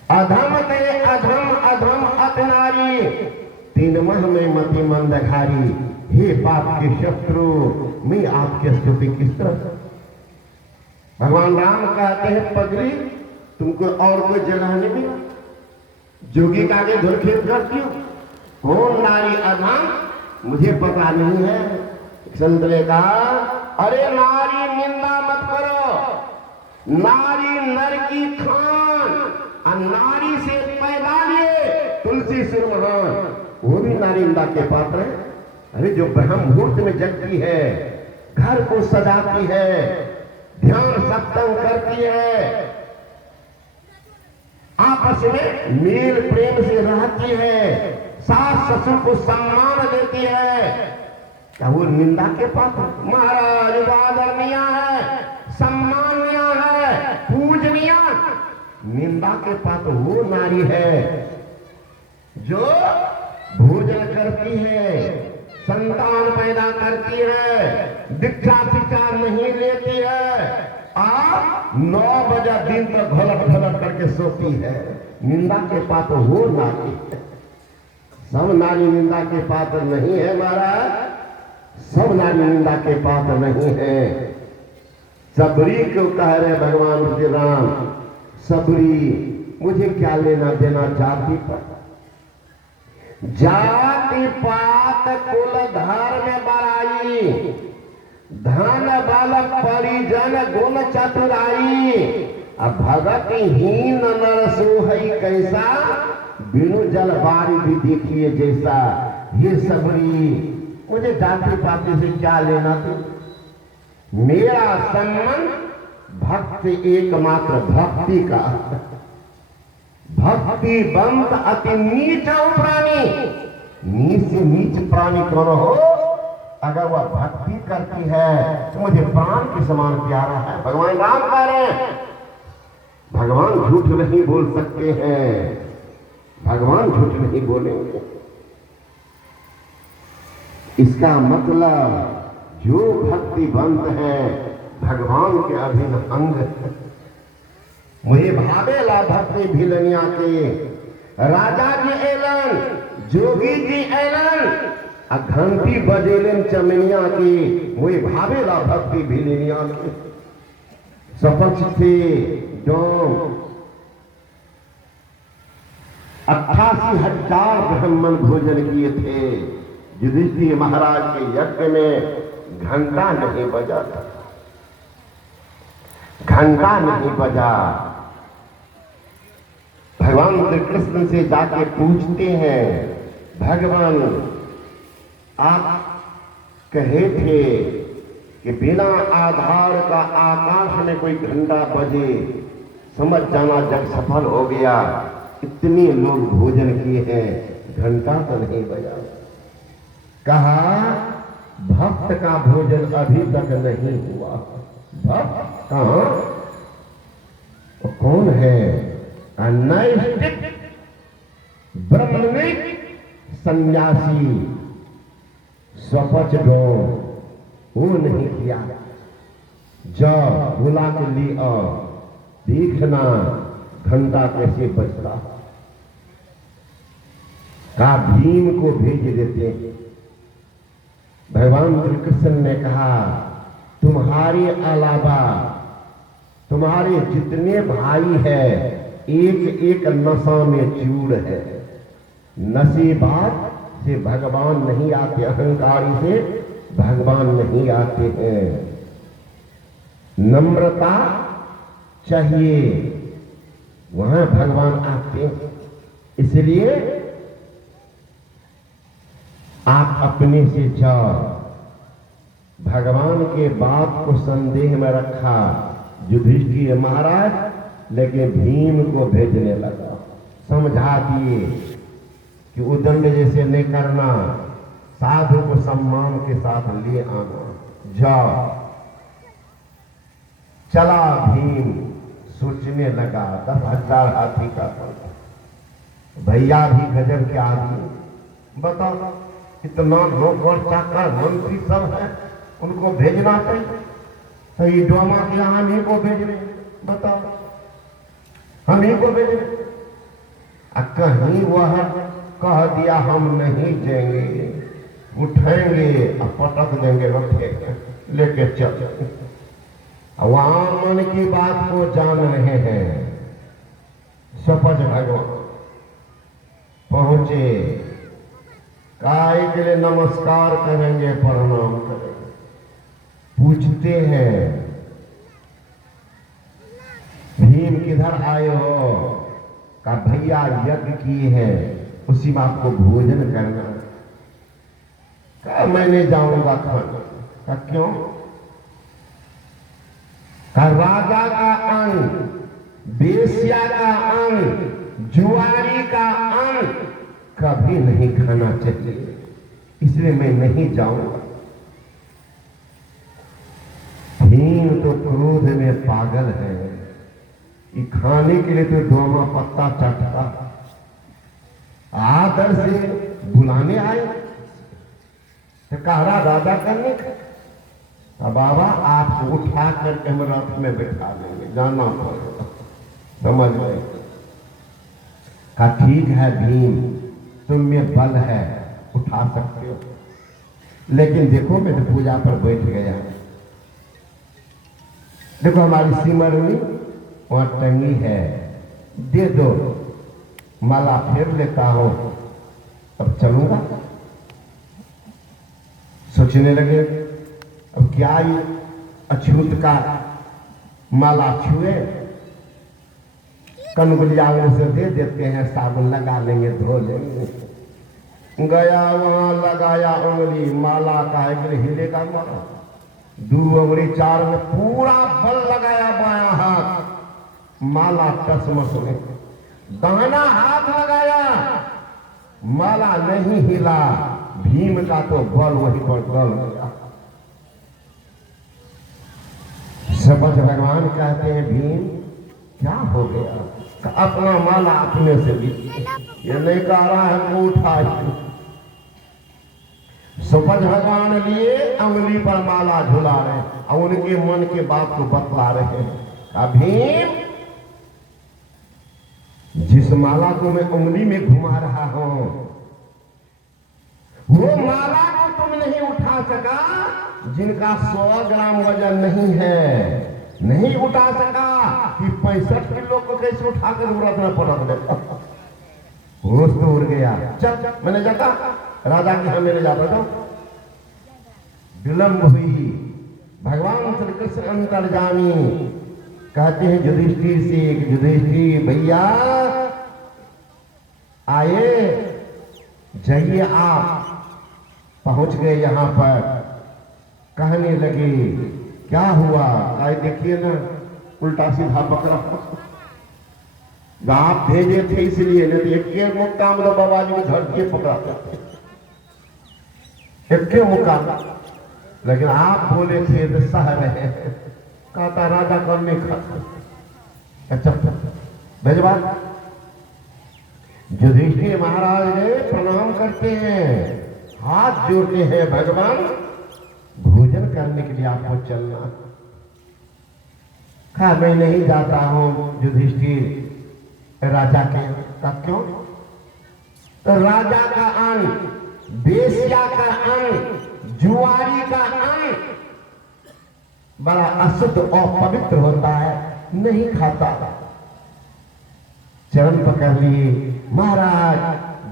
अधम ते अधम अधम अतनारी, 3 मह में मति मंदघारी। हे पाप के शत्रु, मैं आपकी स्तुति किस तरह। भगवान राम कहते हैं पगड़ी तुमको और कोई जगह नहीं मिला, जोगी का आगे धुरखेल करती हो। कौन नारी अधम मुझे पता नहीं है। संत ने कहा, अरे नारी निंदा मत करो, नारी नर की खान, और नारी से पैदा लिए तुलसी सिर महान, वो भी नारी निंदा के पात्र है। अरे जो ब्रह्म मुहूर्त में जगती है, घर को सजाती है, ध्यान सत्संग करती है, आपस में मेल प्रेम से रहती है, सास ससुर को सम्मान देती है, क्या वो निंदा के पात्र? महाराज आदरणीय है, सम्मानीय है, पूजनीय। निंदा के पात्र वो नारी है जो भोजन करती है, संतान पैदा करती है, दीक्षा शिक्षा नहीं लेती है, और 9 बजे दिन तक घलट घलट करके सोती है। निंदा के पात्र वो नारी है। सब नारी निंदा के पात्र नहीं है महाराज, सब नारी निंदा के पात्र नहीं है। सबरी को कह रहे भगवान श्री राम, सबरी मुझे क्या लेना देना जाति पर, जाति पात कुल धर्म बड़ाई, धन बल परिजन गुण चतुराई, अब भगतहीन नर सोहई कैसा, बिनु जल बारी भी देखिए जैसा। ये सबरी मुझे जाति पाति से क्या लेना था, मेरा संबंध भक्ति एकमात्र भक्ति का। भक्ति बंत अति नीच प्राणी, नीच से नीच प्राणी कौन हो, अगर वह भक्ति करती है तो मुझे प्राण के समान प्यारा है। भगवान राम कह रहे हैं, भगवान झूठ नहीं बोल सकते हैं, भगवान झूठ नहीं बोलेंगे। इसका मतलब जो भक्तिवंत है भगवान के अधीन अंग है। मुझे भावेला भक्ति भिलनिया के, राजा जी एलन, जोगी जी एलन, आ घंटी बजेलन चमनिया की, मुझे भावेला भक्ति भिलनिया के। सपच थे डोम 88,000 ब्राह्मण भोजन किए थे। युधिष्ठिर महाराज के यज्ञ में घंटा नहीं बजा, घंटा नहीं बजा। भगवान श्री कृष्ण से जाके पूछते हैं, भगवान आप कहे थे कि बिना आधार का आकाश में कोई घंटा बजे समझ जाना जग सफल हो गया। इतने लोग भोजन किए हैं, घंटा तो नहीं बजा। कहा भक्त का भोजन अभी तक नहीं हुआ। भक्त कहां, कौन है? नैष्ठिक ब्रह्मनिक सन्यासी स्वपच डो, वो नहीं किया। जब बुला के लिए देखना घंटा कैसे बजता, का भीम को भेज देते। भगवान श्री कृष्ण ने कहा, तुम्हारे अलावा तुम्हारे जितने भाई है एक एक नशा में चूर है। नसीबात से भगवान नहीं आते, अहंकारी से भगवान नहीं आते हैं। नम्रता चाहिए, वहां भगवान आते हैं। इसलिए आप अपने से जाओ। भगवान के बात को संदेह में रखा युधिष्ठिर महाराज, लेकिन भीम को भेजने लगा। समझा दिए कि उदंड जैसे नहीं करना, साधु को सम्मान के साथ ले आना। जाओ। चला भीम, सोचने लगा 10,000 हाथी का पड़ता। भैया भी गजब के आदमी, बताओ इतना लोग और चाकर मंत्री सब है, उनको भेजना चाहिए। तो ये डोमा के हम ही को भेज रहे, बताओ हम ही को भेज रहे। कहीं वह कह दिया हम नहीं जाएंगे, उठाएंगे और पटक देंगे, रखेंगे लेके चल। वहां मन की बात को जान रहे हैं। सपज भगवान पहुंचे, काय के लिए नमस्कार करेंगे, प्रणाम करेंगे। पूछते हैं भीम किधर आए हो? का भैया यज्ञ किए हैं, उसी में आपको भोजन करना। का मैं नहीं जाऊंगा खाने। का क्यों? का राजा का अन्न, बेश्या का अन्न, जुआरी का अन्न कभी नहीं खाना चाहिए, इसलिए मैं नहीं जाऊंगा। भीम तो क्रोध में पागल है, ये खाने के लिए तो दोमा पत्ता चटता, आदर से बुलाने आए तो कहा राजा करने का। अब बाबा आपको उठा करके हम रथ में बैठा देंगे, जाना पड़ेगा, समझ गए? का ठीक है भीम, तुम में बल है, उठा सकते हो, लेकिन देखो मैं तो पूजा पर बैठ गया, देखो हमारी सिमरनी वहां टंगी है, दे दो, माला फेर लेता हूं, अब चलूंगा। सोचने लगे अब क्या ये अछूत का माला छुए, कनगुलियाओं से दे देते हैं, साबुन लगा लेंगे, धो लेंगे। गया वहां लगाया उंगली, माला का हिले का माला, 2 उंगली 4 में पूरा बल लगाया, बाया हाथ माला टसमस में, दाहिना हाथ लगाया, माला नहीं हिला, भीम का तो बल वहीं पर गल गया। सबज भगवान कहते हैं भीम क्या हो गया? अपना माला अपने से भी, ये नहीं कह रहा है वो उठाई। सबज भगवान लिए अंगुली पर माला झुला रहे और उनके मन के बात को बतला रहे हैं। भीम, जिस माला को मैं उंगली में घुमा रहा हूं, वो माला को तुम नहीं उठा सका, जिनका 100 ग्राम वजन नहीं है, नहीं उठा सका कि 65 किलो को कैसे उठाकर व्रत में पटक दे। होश तो उड़ गया, चल मैंने जाता राजा के यहां, मैंने जाता था, विलंब हुई। भगवान श्री कृष्ण अंतर्जामी कहते हैं युधिष्ठिर से, युधिष्ठिर भैया आए, जाइए आप। पहुंच गए यहां पर, कहने लगे क्या हुआ? आए देखिए ना, उल्टा सीधा पकड़ा, आप भेजे थे इसलिए, नहीं तो एक मुक्का में बाबा जी को धरती पकड़ाते, एक मुक्का, लेकिन आप बोले थे तो सह रहे, कहता राजा कौन नहीं खाता। अच्छा भेजवा। युधिष्ठिर महाराज ने प्रणाम करते हैं, हाथ जोड़ते हैं, भगवान भोजन करने के लिए आपको चलना। कहा मैं नहीं जाता हूं युधिष्ठिर राजा के। क्यों? तो राजा का अन्न, बेश्या का अन्न, जुआरी का अन्न बड़ा अशुद्ध और पवित्र होता है, नहीं खाता। चरण पकड़ लिए, महाराज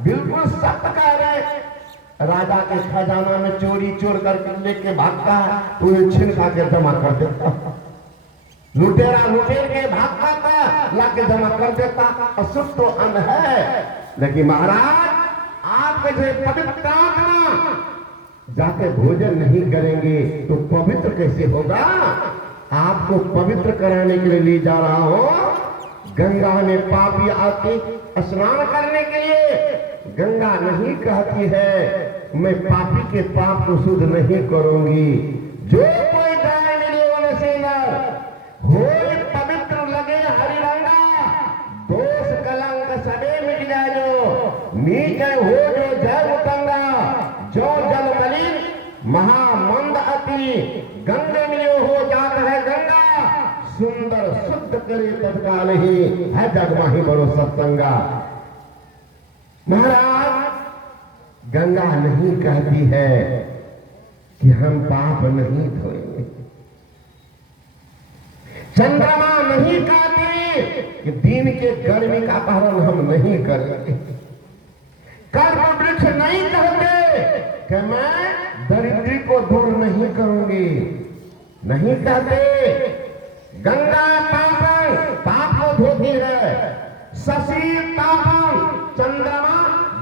बिल्कुल सत्य कह रहे। राजा के खजाना में चोरी चोर करके लेके भागता है, तो छीन खा के जमा कर देता, लुटेरा लुटेर के भागता था, लाके जमा कर देता। अशुद्ध तो अन्न है, लेकिन महाराज आपके जो पवित्र आत्मा जाके भोजन नहीं करेंगे तो पवित्र कैसे होगा? आपको पवित्र कराने के लिए ले जा रहा हूं। गंगा में पापी आते स्नान करने के लिए, गंगा नहीं कहती है मैं पापी के पाप को शुद्ध नहीं करूंगी। जो कोई जाए मेरे वन से हो पवित्र लगे हरिरंगा, दोष कलंक सदे मिट जाए, जो नीचे हो जो जय उतंगा, जो जल मलिन महामंद अति, गंगे में हो जाता है गंगा, सुंदर शुद्ध करे तत्काल ही है जगमाही बड़ो सत्संगा। महाराज गंगा नहीं कहती है कि हम पाप नहीं धोएंगे, चंद्रमा नहीं कहती कि दिन के गर्मी का पालन हम नहीं करेंगे, कुछ नहीं कहते कि मैं दरिद्री को दूर नहीं करूंगी, नहीं कहते। गंगा पावन पाप को धोती है, शशि तापन चंद्रमा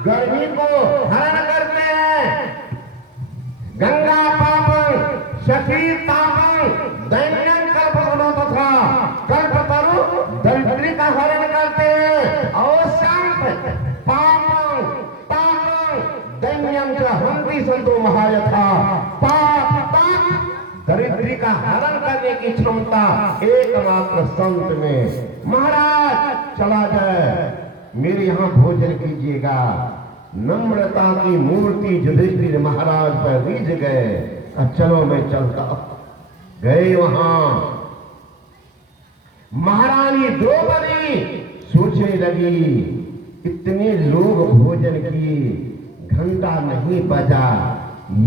गर्मी को हरण करते हैं। गंगा पावन शशि तापन दैन्यं कल्पतरु तथा कल्पतरु दरिद्री का हरण करते हैं। और शांत पापं तापं दैन्यं च हन्ति संतो महायथा। पाप ताप दरिद्री का हरण करने की क्षमता एकमात्र संत में। महाराज चला जाए, मेरे यहां भोजन कीजिएगा। नम्रता की मूर्ति युधिष्ठिर महाराज पर रीझ गए। चलो मैं चलता। गए वहां, महारानी द्रौपदी सोचने लगी, इतने लोग भोजन किए, घंटा नहीं बजा,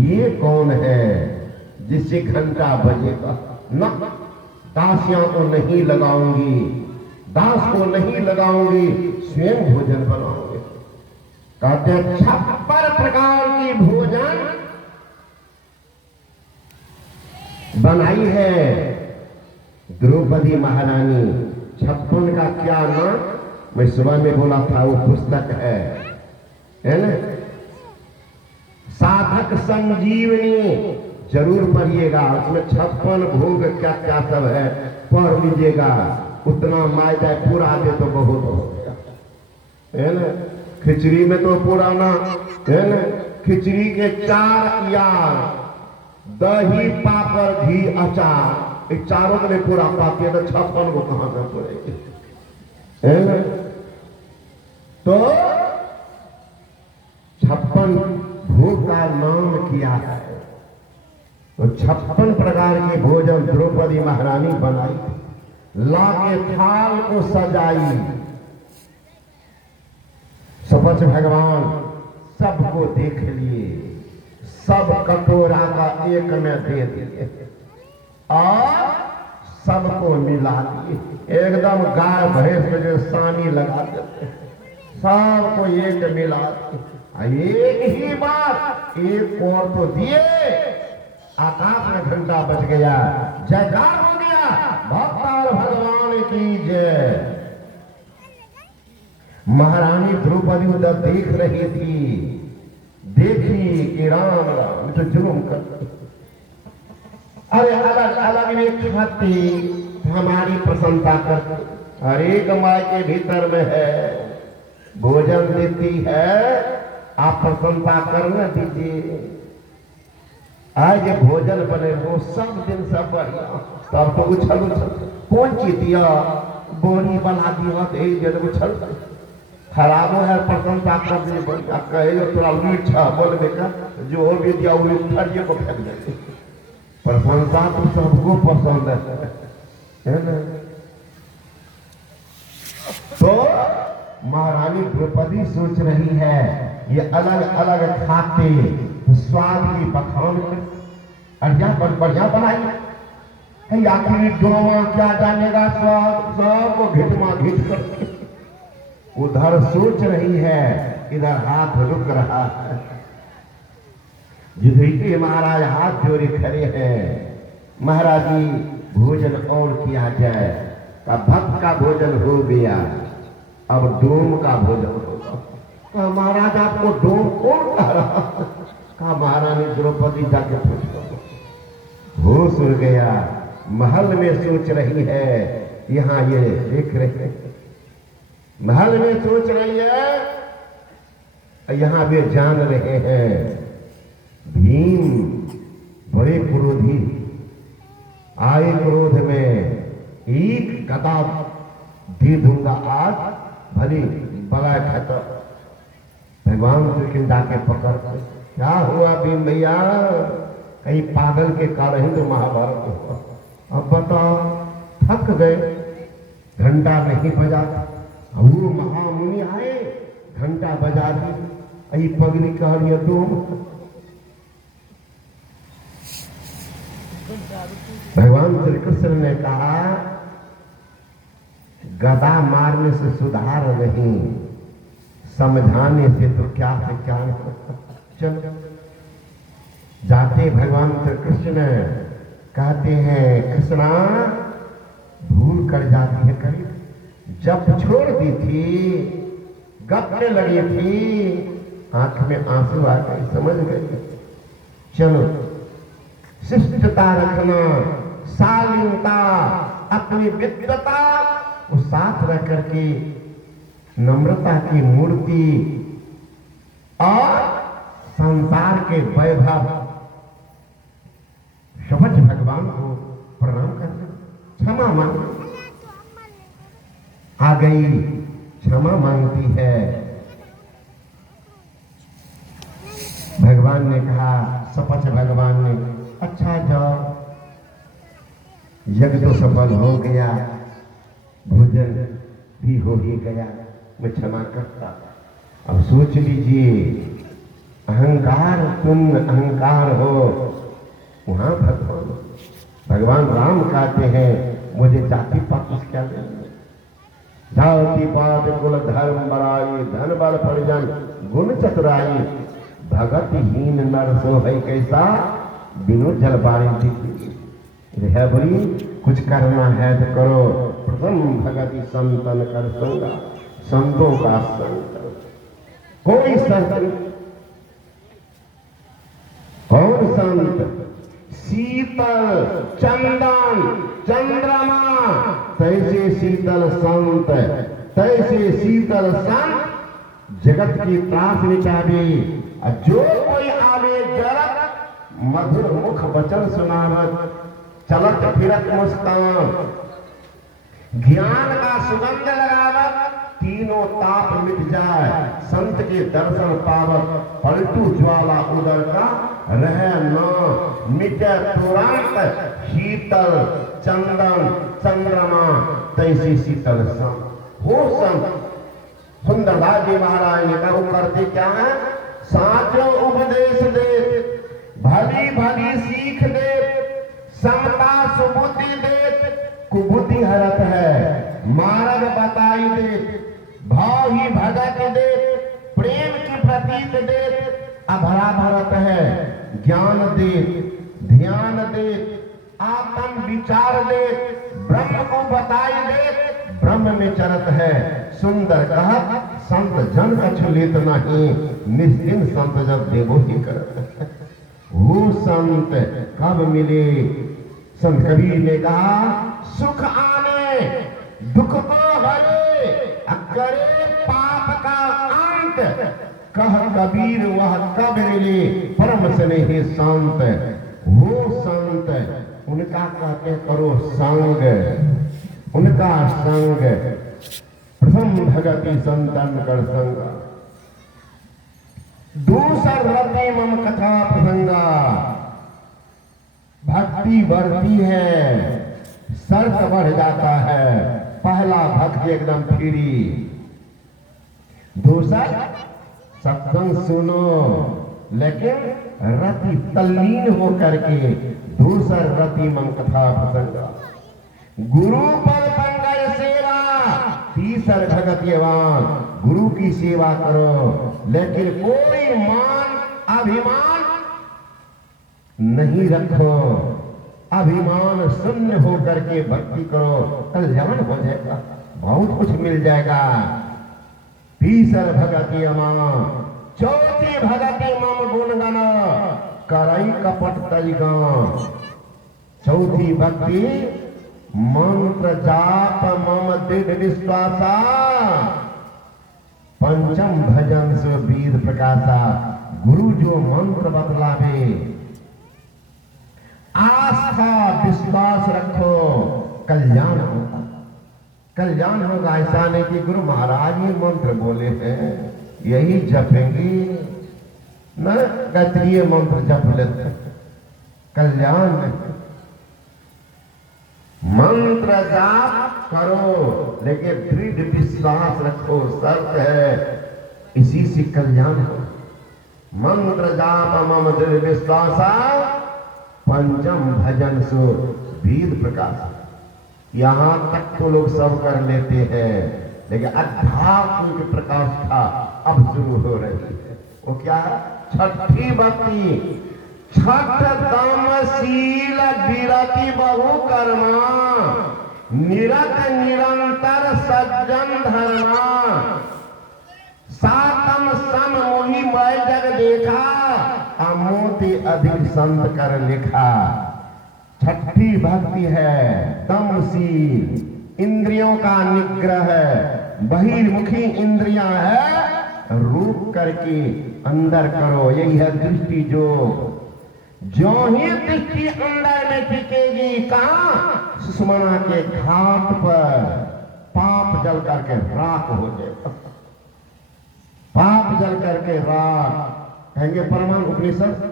ये कौन है जिससे घंटा बजेगा? न, दासियां को नहीं लगाऊंगी, दास को नहीं लगाऊंगी, स्वयं भोजन बनाऊंगी। कहते 56 प्रकार की भोजन बनाई है द्रौपदी महारानी। 56 का क्या नाम मैं सुबह में बोला था, वो पुस्तक है ना, साधक संजीवनी, जरूर पढ़िएगा। उसमें 56 भोग क्या क्या सब है, पढ़ लीजिएगा। उतना माय जाए पूरा दे तो बहुत हो गया, है ना। खिचड़ी में तो पुराना है ना, खिचड़ी के 4 यार, दही पापड़ घी अचार, एक चारों के लिए पूरा पाती है, तो 56 को कहां से पूरेगी, है ना। तो 56 भोग का नाम किया है। तो 56 प्रकार के भोजन द्रौपदी महारानी बनाई, लाके थाल को सजाई। सपच भगवान सबको देख लिए, सब कटोरा का एक में दे दिए और सबको मिला दिए। एकदम गाय भैंस में जो सानी लगा देते, सबको एक मिला दिए। एक ही बात, एक और तो दिए, आकाश में घंटा बज गया, जयकार हो गया, भक्त भगवान की जय। महारानी द्रौपदी उधर देख रही थी, देखी कि राम राम तो जुलूम करती। अरे अलग अलग में खाती, हमारी प्रशंसा करती। हर एक माँ के भीतर में है, भोजन देती है, आप प्रशंसा करने दीजिए। आज ये भोजन बने वो सब दिन सब बढ़िया, तब तो उछल उछल कौन चीज दिया, बोरी बना दिया, दे उछल खराब है, प्रशंसा कर दी बढ़िया, कहे थोड़ा मीठा बोल बेटा, जो भी दिया वो थरिये को फेंक देते। प्रशंसा तो सबको पसंद है ना। तो महारानी द्रौपदी सोच रही है, ये अलग अलग खाते स्वाद की बखान कर बढ़िया बनाई। आखिरी ड्रामा क्या जानेगा स्वाद, सबको घिटमा घिट कर। उधर सोच रही है, इधर हाथ रुक रहा है। युधिष्ठिर महाराज हाथ जोड़े खड़े हैं। महाराज जी भोजन और किया जाए। का भक्त का भोजन हो गया, अब डोम का भोजन होगा। महाराज आपको डोम कौन कह रहा? कहा महारानी द्रौपदी जाके पूछो। होश उड़ गया, महल में सोच रही है, यहाँ ये देख रहे हैं, महल में सोच रही है, यहाँ वे जान रहे हैं भीम बड़े क्रोधी, आए क्रोध में एक गदा दे दूंगा आज, भले बड़ा खतर। भगवान श्री कृष्ण जाके पकड़, क्या हुआ भीम भैया, कहीं पागल के कारण ही तो महाभारत हुआ। अब बताओ, थक गए, घंटा नहीं बजा, वो महामुनि आए, घंटा बजा दी, पगड़ी कह रही तुम। भगवान श्री कृष्ण ने कहा, गदा मारने से सुधार नहीं, समझाने से तो क्या से क्या नहीं। चलो जाते भगवान श्री कृष्ण कहते हैं कृष्णा भूल कर जाती है कभी, जब छोड़ दी थी गपने लगी थी आंख में आंसू आ गए, समझ गई। चलो शिष्टता रखना, शालीनता, अपनी विद्वता को साथ रख करके नम्रता की मूर्ति और संसार के वैभव समझ भगवान को प्रणाम करना, क्षमा मांगना। आ गई क्षमा मांगती है। भगवान ने कहा, सपच भगवान ने, अच्छा जाओ, यज्ञ तो सफल हो गया, भोजन भी हो ही गया, मैं क्षमा करता। अब सोच लीजिए, अहंकार, तुम अहंकार हो, वहां भगवान राम कहते हैं मुझे जाति पात कुछ क्या लेना, जाति पात कुल धर्म बड़ाई, धन बल परिजन गुण चतुराई, भगतहीन नर सो है कैसा, बिनु जल बारी है बोली। कुछ करना है तो करो, प्रथम भगति संतन कर संगा, संतों का संग। कोई संत, कौन संत? शीतल चंदन चंद्रमा तैसे शीतल संत, तैसे शीतल संत जगत की त्रास मिटावे। जो कोई आवे जरत, मधुर मुख वचन सुनावत, चलत फिरत मुस्कान, ज्ञान का सुगंध लगावत, तीनों ताप मिट जाए, संत के दर्शन पावत, पलटू ज्वाला उदर का रह न मिटे तुरंत, शीतल चंदन चंद्रमा तैसे शीतल संत हो संत। सुंदरदास जी महाराज ने कहा, करते क्या है? साचो उपदेश दे, भली भली सीख दे, समता सुबुद्धि दे, कुबुद्धि हरत है, मार्ग बताई दे, भाव ही भगत दे, प्रेम की प्रतीत दे, अभरा भरत है, ज्ञान दे, ध्यान दे, आत्म विचार दे, ब्रह्म को बताई दे, ब्रह्म में चरत है। सुंदर कहा, संत जन अछुलित नहीं, निस्दिन संत जब देवो ही करत। वो संत कब मिले? संत कबीर ने कहा, सुख आने दुख को हरे, करे पाप का अंत, कह कबीर वह कब मिले, परम स्नेही संत। वो संत उनका कहते करो संग, उनका संग, प्रथम भगति संतन कर संगा, दूसर रति मम कथा प्रसंगा। भक्ति बढ़ती है, शर्त बढ़ जाता है। पहला भक्ति एकदम फ्री, दूसर सत्संग सुनो, लेकिन रति तल्लीन होकर के, दूसर रति मम कथा प्रसंगा, गुरु पद पंकज सेवा, तीसर भगतिवान, गुरु की सेवा करो, लेकिन कोई मान अभिमान नहीं रखो, अभिमान शून्य होकर के भक्ति करो, कल्याण हो जाएगा, बहुत कुछ मिल जाएगा। तीसर भगति अमान, चौथी भगति मम गुणगण, करई कपट तैगान। चौथी भक्ति मंत्र जाप मम दृढ़ विश्वासा, पंचम भजन से वीर प्रकाशा। गुरु जो मंत्र बतलावे, आस्था विश्वास रखो, कल्याण होगा, कल्याण होगा। ऐसा नहीं कि गुरु महाराज ये मंत्र बोले हैं, यही जपेंगे न, गायत्री मंत्र जप लेते, कल्याण नहीं। मंत्र जाप करो, लेकिन दृढ़ विश्वास रखो, शर्त है, इसी से कल्याण हो। मंत्र जाप मम दृढ़ विश्वासा, पंचम भजन सो वीर प्रकाश। यहां तक तो लोग सब कर लेते हैं, लेकिन अध्यात्म की प्रकाष्ठा अब शुरू हो रही है। वो क्या है? छठी भक्ति। छठ दामशील विरति बहु कर्मा, निरत निरंतर सज्जन धर्मा, सातम सम मोहि मैं जग देखा, अमोति अधिक संत कर लिखा। छठी भक्ति है दमशील, इंद्रियों का निग्रह है, बहिर्मुखी इंद्रियां है, रूप करके अंदर करो, यही है दृष्टि। जो ही दृष्टि अंदर में टिकेगी, कहां? सुषमना के घाट पर पाप जल करके राख हो जाएगा। पाप जल करके राख। कहेंगे परमाणु उपनिषद,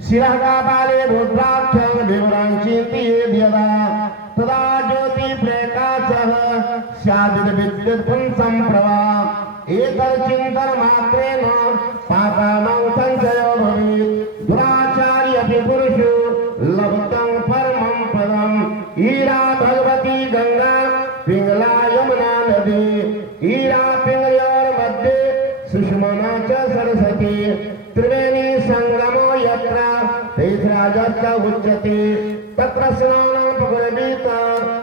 शिरगा बाले रुद्राक्ष विवरांचिति यदा तदा ज्योति प्रकाशः स्यादिद विद्युत पुंसं प्रभा, एतत् चिंतन मात्रेण पापानां संशयो भवेत्, दुराचार्य पुरुषो लब्धं परमं पदम्। ईरा भगवती गंगा पिंगला यमुना नदी, ईरा पिंगलयोर्मध्ये सुषमना च सरस्वती, त्रिवेणी संगमो यत्र तीर्थराजश्च उच्यते, तत्र स्नानं पगलभीता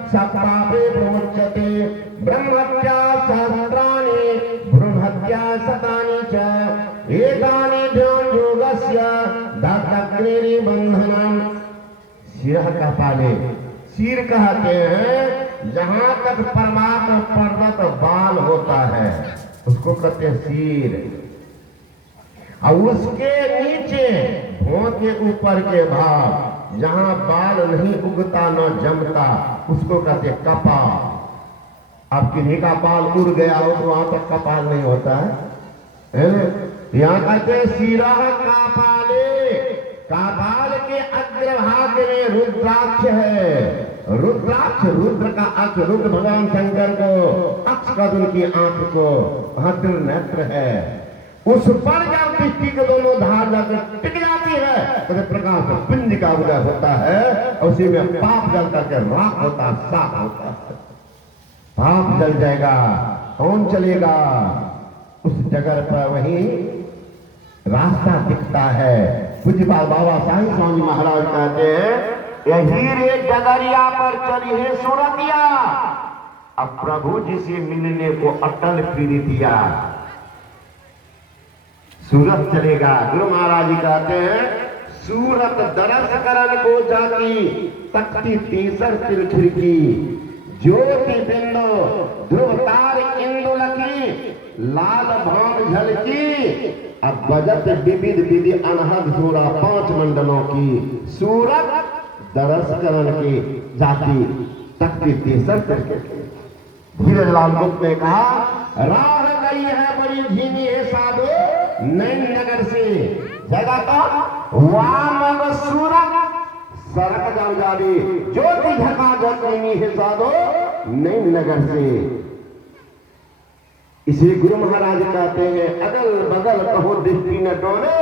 सपापे प्रमुच्यते। ब्रह्मत्या सहस्राणि भ्रूणहत्या शतानि च, एतानि ध्यान योगस्य दग्धग्निरि बंधनम्। सिर का पाले, सिर कहते हैं जहां तक परमात्मा पर्वत बाल होता है उसको कहते हैं सिर, और उसके नीचे भौं के ऊपर के भाग जहां बाल नहीं उगता न जमता उसको कहते कपाल। अब किन्हीं का बाल उड़ गया हो तो वहां तक कपाल नहीं होता है। यहाँ कहते सिरा कापाले, कापाल के अग्रभाग में रुद्राक्ष है। रुद्राक्ष, रुद्र का अक्ष, रुद्र भगवान शंकर को अक्ष का उनकी आंख को हाथ नेत्र है। उस पर जब दृष्टि के दोनों धार जाकर टिक जाती है तो प्रकाश पिंड का उदय होता है, और उसी में पाप जल करके राख होता है, साफ होता है। पाप जल जाएगा, कौन चलेगा उस जगह पर? वही रास्ता दिखता है। पूज्यपाल बाबा साईं स्वामी महाराज कहते हैं, यही रे डगरिया पर चली है सूरतिया, अब प्रभु जी से मिलने को अटल प्रीतिया। सूरत चलेगा। गुरु महाराज जी कहते हैं, सूरत दरस करन को जाती, तकती तीसर तिल खिड़की, ज्योति बिंदु ध्रुव तार इंदु लकी, लाल भान झलकी, अब बजत विविध विधि अनहद सूरा 5 मंडलों की। सूरत दरस करन की जाती, तकती तीसर तिल खिड़की। धीरज लाल गुप्त ने कहा, राह गई है बड़ी धीमी है साधु नैन नगर से, जगह तो वामग सूरत सड़क जाल जावी, ज्योति झका जगनी है साधो नैन नगर से। इसे गुरु महाराज कहते हैं, अगल बगल कहो दृष्टि न डोले,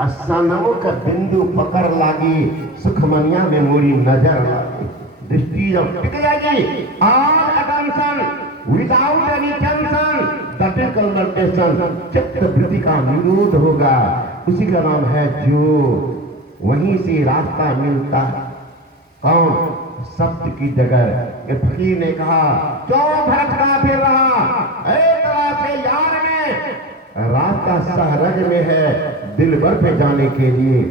असन्मुख बिंदु पकड़ लागी, सुखमनिया में मोरी नजर लागी। दृष्टि जब टिक जाएगी, all attention without any tension, that concentration, चित्त वृत्ति का निरोध होगा। उसी का नाम है जो। वहीं से रास्ता मिलता कौन? सत्य की जगह। एक फकीर ने कहा, क्यों भटका फिर रहा, एक तरह से यार में रास्ता सहरग में है, दिल भर पे जाने के लिए।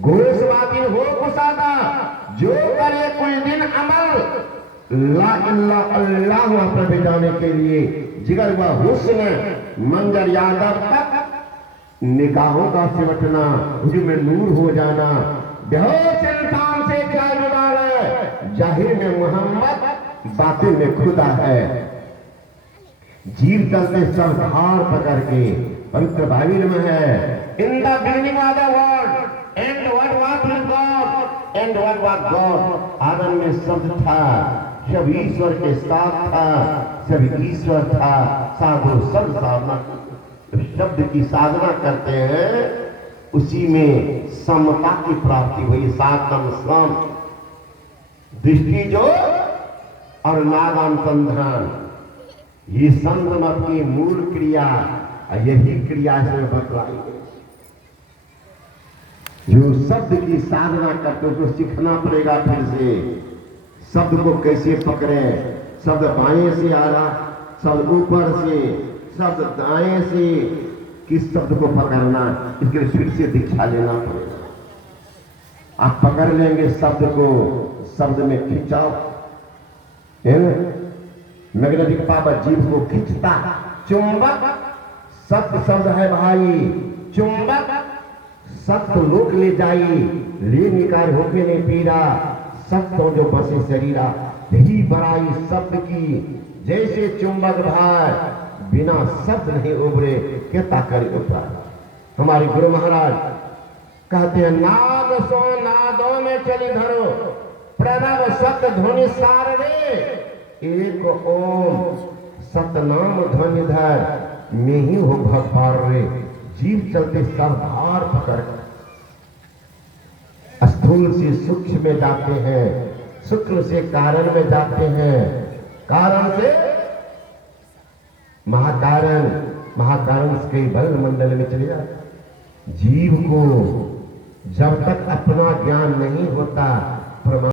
गोस्वादी हो कुसादा, जो करे कोई दिन अमल, ला इल्ला अल्लाह पर जाने के लिए। जिगर व हुस्न मंजर यादव तक निगाहों का सिमटना, उसमें नूर हो जाना। बेहोश इंसान से क्या जुड़ा है, जाहिर में मोहम्मद, बातिन में खुदा है। जीव चलते सब धार पकड़ के पवित्र बाइबल में है, in the beginning of the world and what was God and what was God. आदम में शब्द था, सब ईश्वर के साथ था, सब ईश्वर था। साधु सब साधना, शब्द की साधना करते हैं, उसी में समता की प्राप्ति हुई। सातम सम, दृष्टि जो और नागानुसंधान। ये संत मत की मूल क्रिया, यही क्रिया इसमें बतलाई गई। जो शब्द की साधना करते हो, तो सीखना पड़ेगा फिर से शब्द को कैसे पकड़े। शब्द बाएं से आ रहा, शब्द ऊपर से, शब्द दाएं से, किस शब्द को पकड़ना, इसके लिए फिर से दीक्षा लेना पड़ेगा। आप पकड़ लेंगे शब्द को, शब्द में खिंचाओ, मैग्नेटिक पावर जीव को खींचता। चुंबक सत्य शब्द है भाई, चुंबक सत्य लोक ले जाई, ले निकार होके नहीं पीरा, सत्य जो बसे शरीरा, यही बड़ाई शब्द की। जैसे चुंबक भाई बिना शब्द नहीं उभरे, क्या करे उभरा। हमारे गुरु महाराज कहते हैं, नाद सो नादों में चली धरो, प्रणव सत्य ध्वनि सार रे, एक ओम सतनाम ध्वनि धर, में ही हो भगवान रे। जीव चलते सरदार पकड़, स्थूल से सूक्ष्म में जाते हैं, सूक्ष्म से कारण में जाते हैं, कारण से महाकारण, महाकारण से कई बल मंडल में चले जाते। जीव को जब तक अपना ज्ञान नहीं होता,